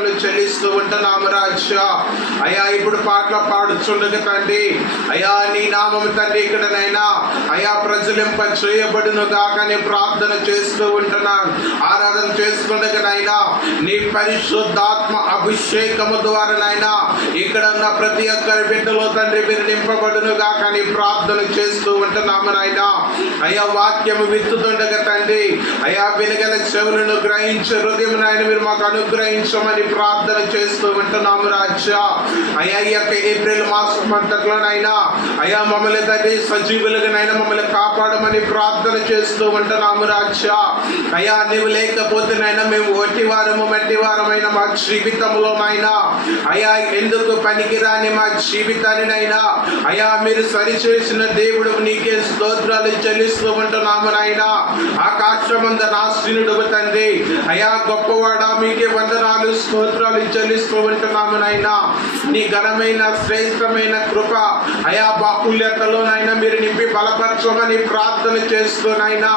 చెల్లిస్తూ ఉంటున్నాము రాజా అయా ఇప్పుడు పాటలు పాడుచుండగా తండ్రి. అయా నీ నామము తండ్రి ఇక్కడనైనా. అయా ప్రజలింప చేయబడును కాకని ప్రార్థన చేస్తూ ఉంటున్నాను ఆరాధన చేస్తుండగానైనా నీ పరిశుద్ధాత్మ అభిషేకము ద్వారానైనా ఇక్కడ ఉన్న ప్రతి ఒక్కరి బిడ్డలో తండ్రి మీరు నింపబడును కాకని ప్రార్థన చేస్తూ ఉంటున్నాము నాయన అయా వాక్యము విత్తుతుండగా తండ్రి. అయా వినగల చెవులను గ్రహించే హృదయం నాయన మీరు మాకు అనుగ్రహించమని ప్రార్థన చేస్తూ ఉంటున్నాము రాజా. అయా ఈ యొక్క ఏప్రిల్ మాసం అంతట్లోనైనా అయా మమ్మల్ని తండ్రి సజీవులుగానైనా మమ్మల్ని కాపాడమని ప్రార్థన చేస్తూ ఉంటున్నాము రాజా. అయా నీవు లేకపోతేనైనా మేము ఒట్టి వారము మట్టి వారమైన మా జీవితంలోనైనా అయా ఎందుకు పనికిరాని మా జీవితానినైనా అయా మీరు సరిచేసిన దేవుడు నీకే స్తోత్రాలు చెల్లిస్తూ ఉంటున్నాము నాయనా. ఆకాశమంద నాశనుడు తండ్రి. అయా గొప్పవాడా మీకే వందనాలు స్తోత్రాలు చెల్లిస్తూ ఉంటున్నాము నాయనా. నీ ఘనమైన శ్రేష్టమైన కృప అయా బాహుల్యతలోనైనా మీరు నింపి బలపరచమని ప్రార్థన చేస్తూనైనా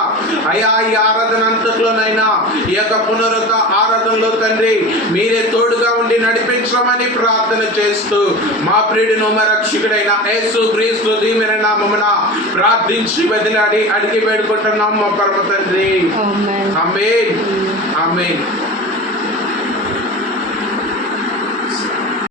అయా ఈ ఆరాధన అంతట్లోనైనా ఈ యొక్క పునరుద్ధ ఆరాధనలో తండ్రి మీరే తోడు ఉండి నడిపించమని ప్రార్థన చేస్తూ మా ప్రియుడును మా రక్షకుడైన యేసు క్రీస్తు దీవెన నామమున ప్రార్థించి బదిలాడి అడిగి వేడుకుంటున్నాం మా పరమ తండ్రి. Amen. ఆమేన్. ఆమేన్.